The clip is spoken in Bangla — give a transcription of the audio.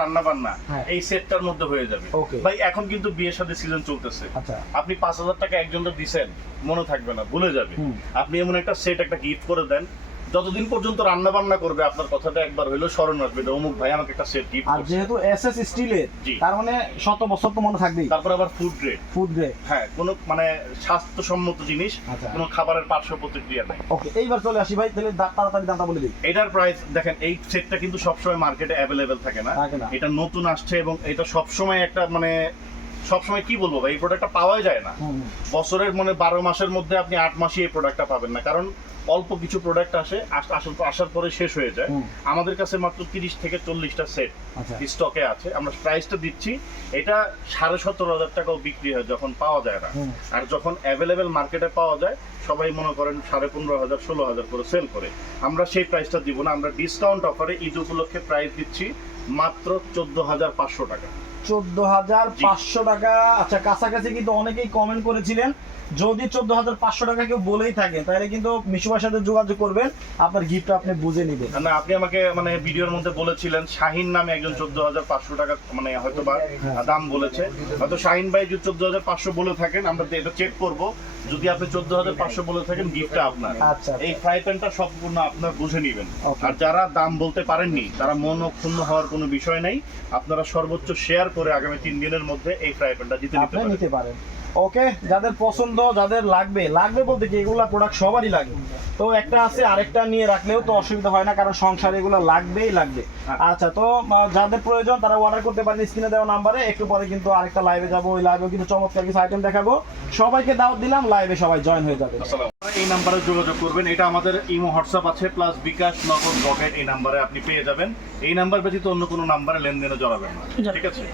রান্না বান্না এই সেটটার মধ্যে হয়ে যাবে। ভাই এখন কিন্তু বিয়ের সাথে সিজন চলতেছে, আপনি 5,000 টাকা একজনকে দিছেন, মনে থাকবে না, ভুলে যাবে। আপনি এমন একটা সেট একটা গিফট করে দেন, যতদিন পর্যন্ত রান্না বান্না করবে আপনার কথাটা একবার হইলো স্মরণ রাখবে, অমুক ভাই আমাকে একটা সেট গিফট আর যেহেতু এসএস স্টিলের, তার মানে শত বছর তো মনে থাকবেই। তারপর আবার ফুড গ্রেড, হ্যাঁ, কোনো মানে স্বাস্থ্যসম্মত জিনিস, কোনো খাবারের পার্শ্ব প্রতিক্রিয়া নাই। ওকে, এইবার চলে আসি ভাই, তাহলে তাড়াতাড়ি দামটা বলে দিই। এটার প্রাইস দেখেন, এই সেটটা কিন্তু সবসময় মার্কেটে অ্যাভেলেবেল থাকে না, এটা নতুন আসছে এবং এটা সবসময় একটা মানে সবসময় কি বলবো ভাই, এই প্রোডাক্টটা পাওয়া যায় না। বছরের মানে 12 মাসের মধ্যে আপনি 8 মাসই এই প্রোডাক্টটা পাবেন না, কারণ অল্প কিছু প্রোডাক্ট আসার পরে শেষ হয়ে যায়। আমাদের কাছে মাত্র 30 থেকে 40টা সেট স্টকে আছে। আমরা প্রাইসটা দিচ্ছি, এটা 17,500 টাকাও বিক্রি হয় যখন পাওয়া যায় না, আর যখন অ্যাভেলেবেল মার্কেটে পাওয়া যায় সবাই মনে করেন 15,500 16,000 করে সেল করে। আমরা সেই প্রাইসটা দিব না, আমরা ডিসকাউন্ট অফারে ঈদ উপলক্ষে প্রাইস দিচ্ছি মাত্র 14,500 টাকা। 14,500 টাকা। আচ্ছা, কাছাকাছি কিন্তু অনেকেই কমেন্ট করেছিলেন, যদি 14,500 টাকা কেউ বলেই থাকে তাহলে কিন্তু মিশু ভাইয়ের সাথে যোগাযোগ করবেন, আপনার গিফট আপনি বুঝে নেবেন। না, আপনি আমাকে মানে ভিডিওর মধ্যে বলেছিলেন শাহিন নামে একজন 14,500 টাকা মানে হয়তো বা দাম বলেছে, হয়তো শাহিন ভাই যদি 14,500 বলে থাকেন আমরা এটা চেক করব, যদি আপনি 14,500 বলে থাকেন গিফটটা আপনার। এই ফ্রাই প্যানটা সম্পূর্ণ আপনার বুঝে নেবেন। আর যারা দাম বলতে পারেননি তারা মন ক্ষুণ্ণ হওয়ার কোনো বিষয় নাই, আপনারা সর্বোচ্চ শেয়ার করে আগামী 3 দিনের মধ্যে এই ফ্রাই প্যানটা নিতে পারেন। ওকে, যাদের পছন্দ, যাদের লাগবে বলতে কি এগুলা প্রোডাক্ট সবারই লাগে, তো একটা আছে আরেকটা নিয়ে রাখলেও তো অসুবিধা হয় না, কারণ সংসারে এগুলো লাগবে। আচ্ছা, তো যাদের প্রয়োজন তারা অর্ডার করতে পারেন স্ক্রিনে দেওয়া নাম্বারে। একটু পরে কিন্তু আরেকটা লাইভে যাবো, ওই লাইভেও কিন্তু চমৎকার কিছু আইটেম দেখাবো, সবাইকে দাওয়াত দিলাম, লাইভে সবাই জয়েন হয়ে যাবে। এই নাম্বারে যোগাযোগ করবেন, এটা আমাদের ইমো হোয়াটসঅ্যাপ আছে, প্লাস বিকাশ নগদ রকেট, এই নাম্বারে আপনি পেয়ে যাবেন। এই নাম্বার ব্যতীত অন্য কোনো নাম্বারে লেনদেনে জড়াবেন না, ঠিক আছে?